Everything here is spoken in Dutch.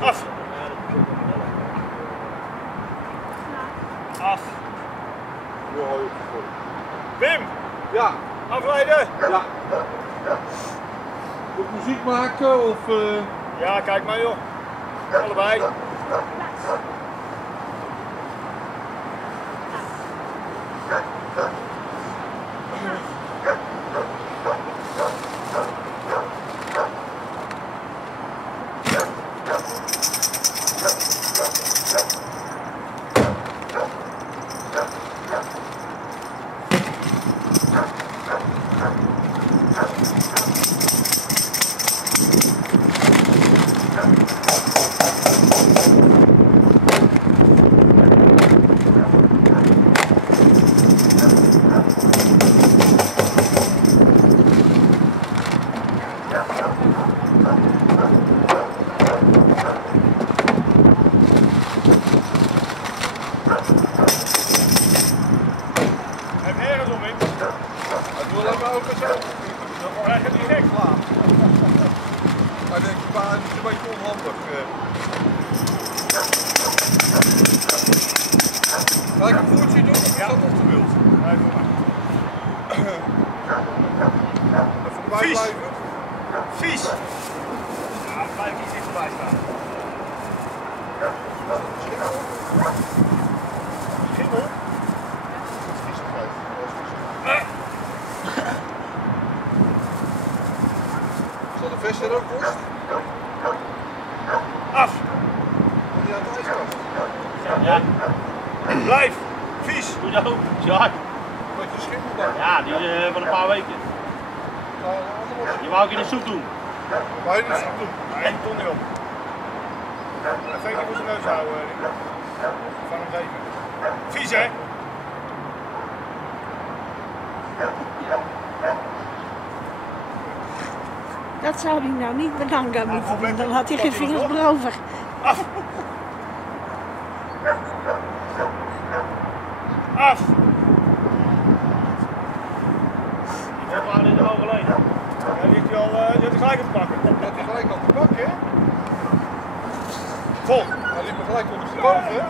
Af. Af. Wim. Ja. Afleiden. Ja. Moet muziek maken of... Ja, kijk maar joh. Allebei. Heb ergens om in. Ik doe alleen maar open zo. Hij gaat niet gek. Klaar. Hij denkt, maar het is een beetje onhandig. Ga ik een voertje doen of Ja. is dat nog te wild? Nee, doe maar. Even erbij Vies. blijven. Vies. Ja, blijf niet dichterbij staan. Schimmel? Zal de vis er ook kost? Af. Die aan het ijskast. Ja, Blijf. Vies. doe dat ook. Ja, Beetje schimmel dan. ja die is van een paar weken. Je wou ook in de soep doen. Wou je niet zo doen? Nee, ton niet op. Even een keer voor zijn neus houden. Van hem even. Vies hè? Dat zou hij nou niet bedanken moeten doen, dan had hij geen vingers meer over. Af. Af. Die wordt maar in de hoge lijn. Ja, die heeft hij al die heeft hij gelijk op te pakken. Dat hij gelijk aan te pakken, hè? Vol. Hij liep me gelijk ondersteboven, hè?